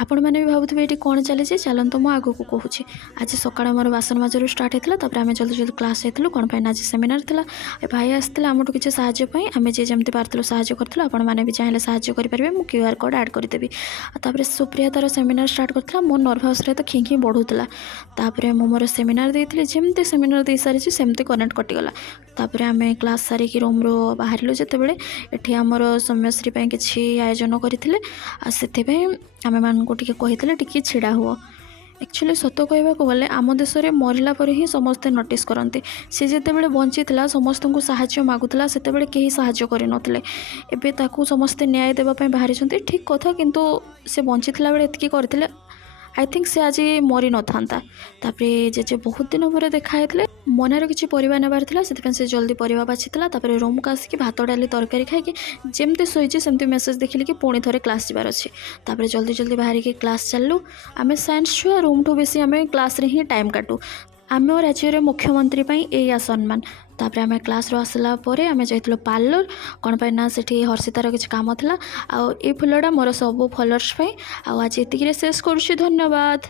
आपण मैंने भी भावुवे ये कौन चली चलते मुझे आग को कहूँ। आज सकाल मोर बासन मजर स्टार्ट होता तापर आम जल्दी जल्दी क्लास जाइलु कौन पाई आज सेमिनार था भाई आसते आमठू किसी साहाय्य आम जी जमी पार्थ साहाय्य करूँ आपण मैंने भी चाहिए साहाय्य करेंगे मुझे क्यूआर कोड ऐड करदेवी। तापर सुप्रिया तार सेमिनार स्टार्ट करता मो नर्भस तो खी बढ़ूला तापर मु मोर सेमिनार देती जमती सेमिनार दे सारी सेमती कनेक्ट कटिगला। तापर आम क्लास सारिकी रूम रू बाहर जिते ये आमर सौम्यश्री किसी आयोजन करते आम मान टी कही छिड़ा हुआ। एक्चुअली सत कहवाक गले आम देश में मरला पर ही समस्ते नोटिस करते सी जिते बंची समस्त को साहाय्य मागुला से कहीं साहाय्य करनते एबे ताकू समस्ते न्याय देवाई बाहरी ठीक कथा किंतु से बंची बेले एतिकी करते आई थिंक से आज मरी न था। जेजे बहुत दिन पर देखाई मनर किसी परिवा नेबार से जल्दी परिवा बाछी रूम को आसिक भात डाली तरकारी खाई जमती शोची सेमती मेसेज देखिली कि पुणी थे क्लास जबार अच्छे। तापर जल्दी जल्दी बाहर की क्लास चलू आम साइंस छुआ रूम ठू बेसी आम क्लास रे ही टाइम काटू आम राज्य मुख्यमंत्री या सम्मान। तापर आम क्लास रू आसला आम जाइलु पार्लर कौन पाई ना सेठी हर्षितार किसी काम था आ फुलटा मोर सब फॉलोअर्स आज ये शेष करुँच। धन्यवाद।